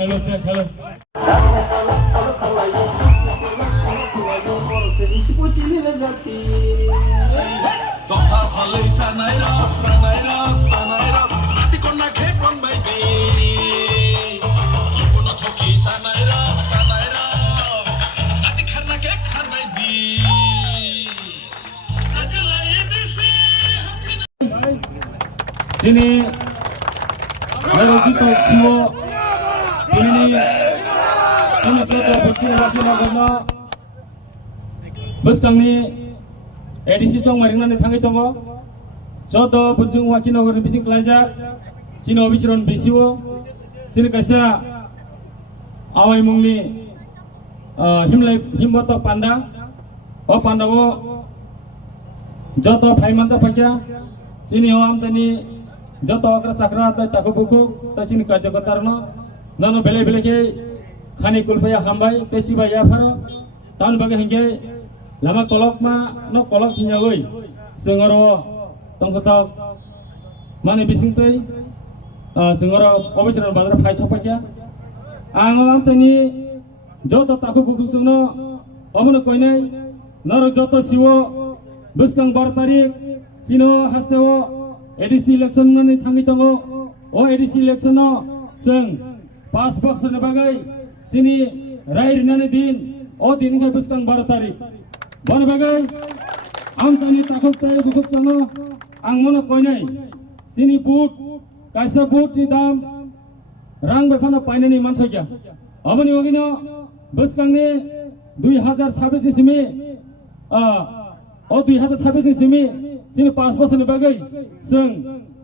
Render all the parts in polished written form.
Hello, sir. Hello. Ini baru kita semua ini kami telah berkira karena Beskangni edisi cong maringan tangi tongo jodo bunjung wakin ogor bising kelajak cino bisiron bisiwo sini kaisa awai mungni himboto panda o pandawo jodo paimanta pakya sini awam tani joto akra sakra ta taku buku ta sini kaja kotarno nano bele bele ke khani kulpaya hambai pesi ba ya pharo tan baga hinge lama kolok ma no kolok hinyagoi sengoro tongkotok mane bising tei sengoro komisioner badra phai chopakya angam tani joto taku buku sungno omono koinai naro joto siwo buskang bar tarik sino hastewo edisi election mane thangi tongo o edisi election no seng pas box ne bagai sini rai rinane din o din ga buskang bar tarik bon bagai am tani takok tay bukuk chano ang mono koinai sini boot kaisa boot ni dam rang befano painani mansokya amani ogino buskang ne 2026 simi o 2026 simi sini pas box ne bagai seng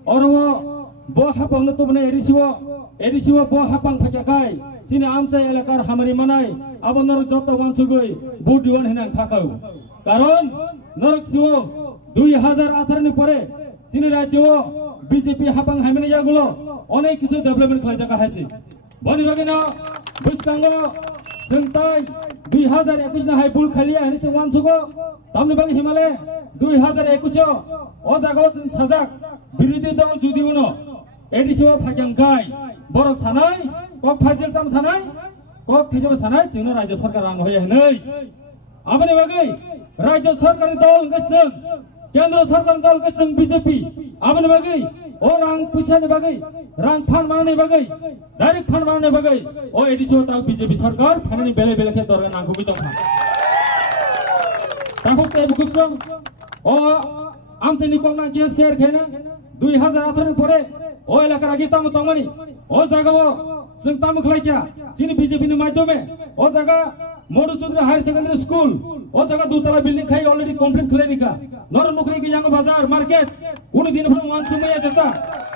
orowo bo hapang na to bane edisiwa bo hapang thakyakai sini amsai elakar hamari manai abonar joto mansugoi boot diwan henan khakau কারণ নরক CO 2018 ni pore তিনি রাজ্য BJP হাপাং হাইমেনে যাগুলো অনেক কিছু development খাই জায়গা হয়েছে বনি বাগিনা বুঝকাঙ্গ সন্তাই 2021 না হাই বুল খালিয়া হনি চমান সুগো তামনি বাগি হিমালয় 2021 ও জায়গাও সাজাক বিরোধী দল যদি উনো এডিসিও ফাজাংকাই বড় সানাই কক ফাজিল তাম সানাই কক থেজো সানাই जोंनो রাজ্য সরকার রাং হয়ে হनै আপনি বাগৈ राज्य सरकार दल गसं केंद्र सरकार दल गसं बीजेपी आपने बागै ओ रां पैसा ने बागै रां फान मारने बागै डायरेक्ट फान मारने बागै ओ एडिसो ता बीजेपी सरकार फाननि बेले बेले के दरगा नांगुबि दं ताखौ ते बुकुसं ओ आमतेनि कोंना के शेयर खेना 2018 পরে ও এলাকার আগে তাম তমনি ও জায়গাও जों ताम खलाइया सिनि बीजेपी नि माध्यमे ओ জায়গা मोडू चौधरी हायर सेकेंडरी स्कूल ओ जगह दूतला बिल्डिंग खाई ऑलरेडी कंप्लीट खले निका नर नुकरी के यांग बाजार मार्केट उन दिन भर मान सुमया जता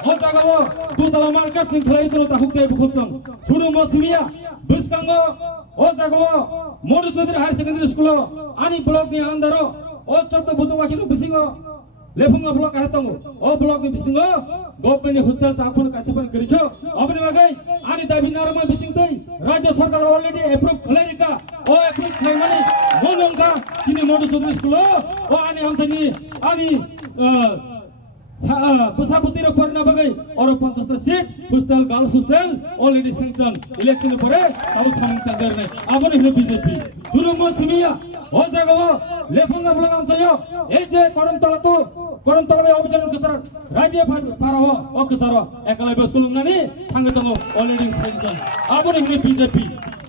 ओ जगह वो दूतला मार्केट सिंग खलाई तो ताहुते बुखुसं सुरु मसमिया बुसकांगो ओ जगह वो मोडू चौधरी हायर सेकेंडरी स्कूल आनी ब्लॉक नि अंदरो ओ चत्तो बुजो वाकिलो बिसिंगो लेफुंगा ब्लॉक आतंगो ओ ब्लॉक नि बिसिंगो गवर्नमेंट नि हॉस्टल ताफुन कासेपन करिखो अबनि बागै आनी दाबि नारमा बिसिं तै राज्य सरकार ऑलरेडी अप्रूव खलेरिका ओ अप्रूव खाइ माने मोनंगा सिनि मोडू चौधरी स्कूल ओ आनी हमथनि आनी पुसापुतिर परना बागै और 50 seat hostel girls hostel already sanction election परे अब सैंक्शन गर्ने अबनि हिनो बीजेपी सुरु मसमिया ओ जगह लेफुंगा ब्लॉक आमसयो ए जे करमतला अभियान कसर राज्य पारो ओ कसर एकलाय स्कूल नानी थांगे दङ ऑलरेडी सैंक्शन अबनि हिनो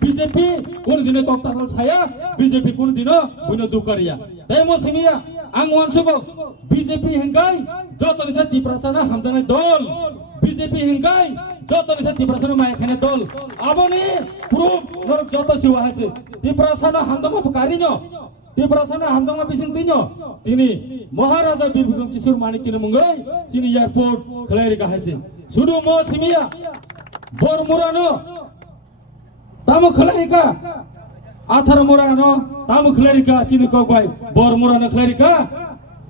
बीजेपी कोन दिने तक्ताल साया बीजेपी कोन दिनो बुनो दुकरिया तैमो सिमिया आं वानसुगो बीजेपी हिंगाय जतनि से दिप्रासाना हमजानाय दल बीजेपी हिंगाय जतनि से दिप्रासाना मायखाने दल आबनि प्रूफ नर जत सिवा हासे दिप्रासाना हमदमा पुकारिनो दिप्रासाना हमदमा बिसिं दिनो तिनी महाराजा वीर विक्रम किशोर माणिक्यनि मुंगै सिनि एयरपोर्ट खलायरि गाहायसे सुदु मो सिमिया बरमुरानो tamu khalarika athara morano tamu khalarika chini kokbai bor morano khalarika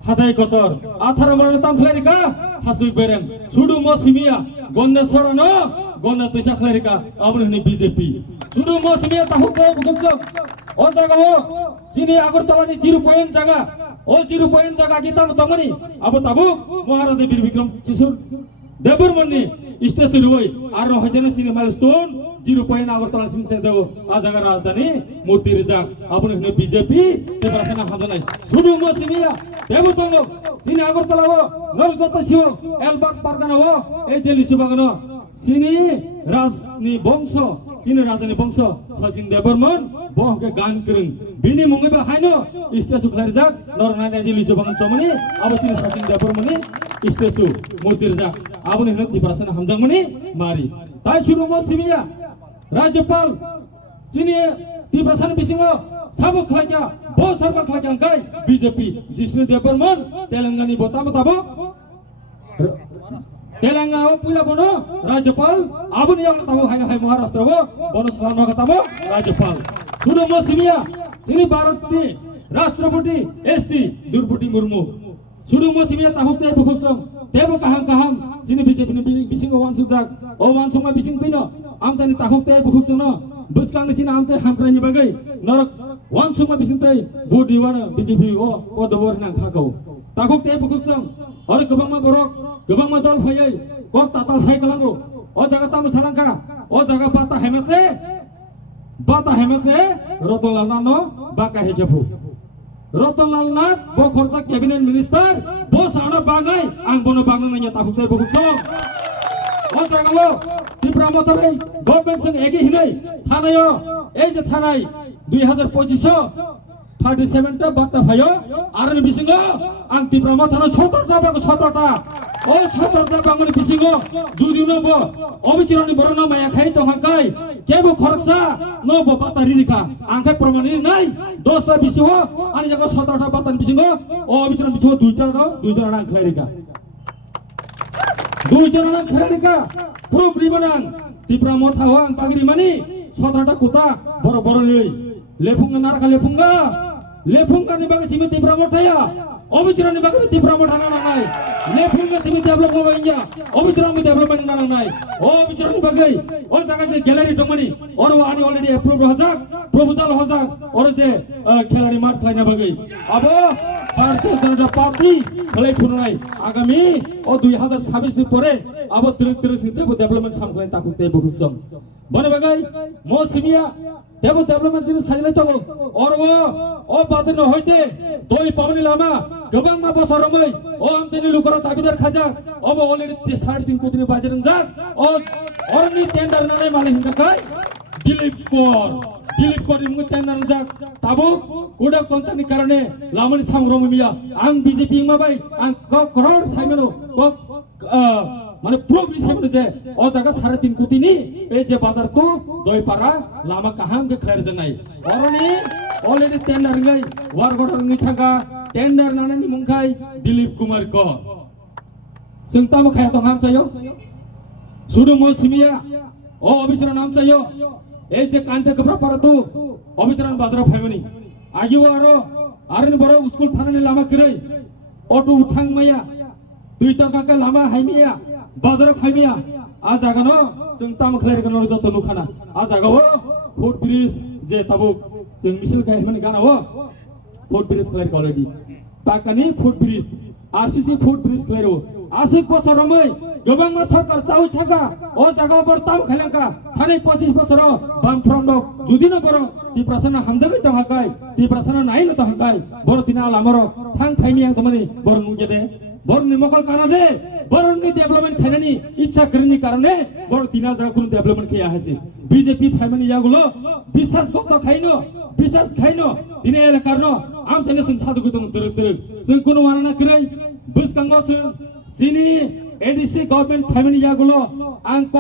hatai kotor athara morano tam khalarika hasuk berem sudu mo simia gonda sorano gonda tuisa khalarika abun hini BJP sudu mo simia tahu ko bukuk o jaga ho chini agartala ni 0 point jaga o 0 point jaga kita mutamani abu tabu Maharaja Bir Bikram Kisur Deburmani station hoy aro hajana chini milestone 0 point agartala sim jago a jaga rajdhani murti rijak abun hini BJP te basana hamjanai sudu mo simia debu tongo chini agartala ho norjata siwo Albert Pargana ho ei je lisubagano chini rajni bongso chini rajani bongso Sachin Deburman bohke gan kering bini mungebe haino statue kharijak nornai ji lijubangan chomani abo chini Sachin Deburman ni statue murti rijak abun hino tiprasana hamjangmani mari tai suru mo simia rajyapal chini tiprasana bisingo sabuk khlaiya bo sarba khlaiya kai BJP Jishnu Deburman Telangani botama tabo Telangana pula bono Rajyapal abun yang tahu hai hai Maharashtra bo bono selama katabo Rajyapal sudah mo simia sini Bharat ni Rashtrapati ST Draupadi Murmu sudah mo simia tahu te bukhsam tebo kaham sini BJP ni bising wan sujak o wan suma bising tino amtani tahu te bukhsam no buskang ni sini amte hamkrani bagai norak wan suma bising tai budi wana BJP o dobor nang khakau tahu te bukhsam और गोबां borok गोबां dol phayai kok tatal sai kalango o jaga tamu salangka o jaga bata hemese Rotonlal Nano baka hejabu Rotonlal Nat bo khorsa cabinet minister bo sana bangai ang bono bangai nanya tahu te bukhsam o jaga lo Tripura motore government sing egi hinai thanayo ei je thanai 2025 37 টা বার্তা ভাইও আর বিসিঙ্গ আং Tripura মথানো 17 টা বাগো 17 টা ও 17 টা বাগনি বিসিঙ্গ দুদিন ব অবিচিরনি বরন মায়া খাই তো হাকাই কেবো খরচা নো ব বাতারি নিকা আংখাই প্রমাণি নাই 10 টা বিসিও আনি জাগো 17 টা বাতান বিসিঙ্গ ও অবিচিরনি বিসিও দুইজন নাং খাইরিকা দুইজন নাং খাইরিকা প্রুফ রিবনাং Tripura মথাও আং পাগরি মানি 17 টা কুতা বড় বড় লই Lefunga নারকা lefunga ni bagai simi Tripura motaya obichira ni bagai Tripura motana nangai lefunga simi develop ngobainya obichira mi development nangai obichira ni bagai o jaga je gallery dongmani or ani already approved hojak proposal hojak or je khelari mat khlaina bagai abo Bharatiya Janata Party khlai phunai agami o 2026 ni pore abo tiruk sinte development samkhlai takute bukhsam bone bagai mo simia Devo development jenis khajilai togo or o batin no hoite doi pamani lama gobang ma bosoromai o amteni lukara dabidar khajak obo already 3.5 kotini bajaran jak o orni tender nanai malik hindakai Dilip Kaur imngu tender jak tabu kuda kontani karane lamani sangromia ang BJP mabai ang koror saimeno kok মানে progress হিসেবে যে ও জায়গা 3.5 কোটি নি এই যে বাজার তো দইপাড়া লামা কাহাম কে খাইর জানাই অরনি অলরেডি টেন্ডার গাই ওয়ার গডর নি থাকা টেন্ডার নানানি মুংখাই দিলীপ কুমার ক जोंताम खाया तो नाम चाहिए सुडु मो सिमिया ओ अभिसरण नाम चाहिए এই যে কান্তে কবরা পারতো অভিসরণ বাজার ফাইমানি আজিও আরনি বড় স্কুল থানানি লামা কিরাই অটো উঠাং মায়া দুই টাকা লামা হাইমিয়া बाजार फाइमिया आ जागानो जों ताम खलायगनो जतो नुखाना आ जागाव फुट ब्रिज जे ताबु जों मिसल गायमनि गानाव फुट ब्रिज खलाय अलरेडी पाकानि foot bridge RCC foot bridge खलायरो आसिक बसरमै गोबां मा सरकार चाउ थाका ओ जागाव बर ताम खलायका थानै 25 बसर बाम फ्रन्ट जुदि न बर Tripura hamjagै तहाकाय Tripura नाइ न तहाकाय बर दिना लामर थां फाइमिया तमनि बर मुगेदे बरनि मकल कानादे बरनि डेभलपमेंट खाइनानि इच्छा करनि कारणे बर दिना जागा कुन डेभलपमेंट खया हासे बीजेपी फाइमानि यागुलो বিশ্বাস गत खाइनो বিশ্বাস खाइनो दिने एलाकारनो आम तेने जों सादुगु दं दरक जों कुन वानाना करै बुसकांगो जों सिनि एडीसी गभर्नमेंट फाइमानि यागुलो आं